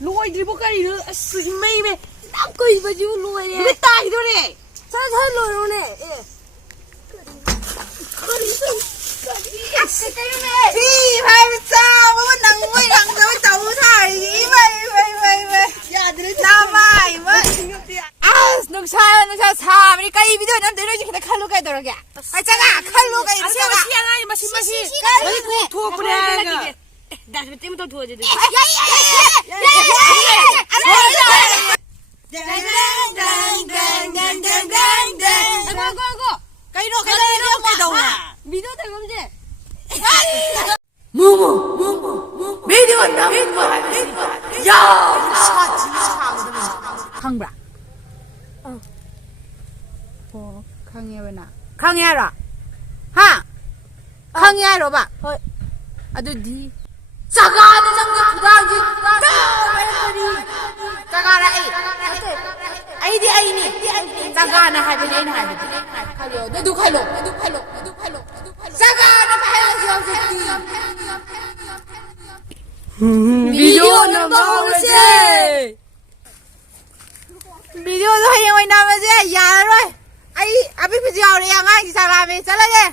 Lôi cái gì nữa, xì mây mày, đau cười mà chú lôi nè. Mày tai thôi nè, sao thôi lôi luôn nè. Phi phải sao mà nằng nó tàu thải gì mày. Ya đi Nam ai mày. nung sa mày cái video nó để nó chỉ cái khăn cái đó kìa. Ai chắc à khăn cái Asal đó masih yang lain masih. Mari tua pun dah betul betul tua jadi. Go. Cái đầu à. Video thấy không chứ? video nằm ya khang bra khang vậy nè khang rồi ha khang rồi ba adu di jaga na jang khudang ji jaga ra ai ni jaga na hai bên hai bên khai lo jaga na hai lo Video number 6. video đó hay ngoài nào mà dễ già rồi ai bây giờ này ngay thì sao làm đi sao lại